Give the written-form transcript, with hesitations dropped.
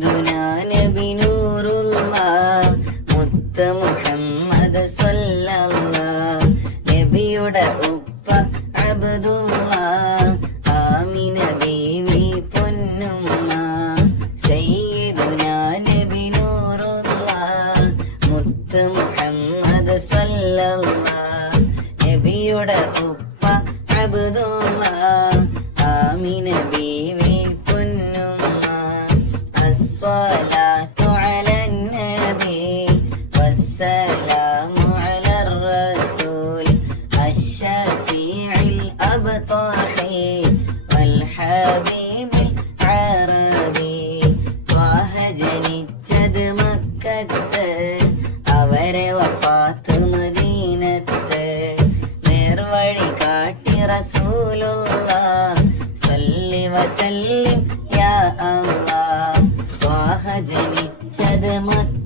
സയ്യിദുനാ നബി നൂറുല്ലാഹ് മുത്ത മുഹമ്മദ് സ്വല്ലല്ലാഹ് നബിയുടെ ഉപ്പ അബ്ദുല്ലാഹ് ആമിന ബീവി പൊന്നുമ്മ സയ്യിദുനാ നബി നൂറുല്ലാഹ് മുത്ത മുഹമ്മദ് സ്വല്ലല്ലാഹ് നബിയുടെ ഉപ്പ അബ്ദുല്ലാഹ് ആമിന ബീവി പൊന്നുമ്മ അസ്സലാത്തു അലൻ നബി വസ്സലാമു അലർ റസൂൽ അശ്ശഫീഇൽ അബ്താഹി വൽ ഹബീബിൽ അറബി ത്വാഹ ജനിച്ചത് മക്കത്ത് അവരെ വഫാത്ത് മദീനത്ത് നേർവഴി കാട്ടി റസൂലുള്ളാഹ് സല്ലി വസല്ലിം യാ അല്ലാഹ് ത്വാഹ ജനിച്ചത് മക്ക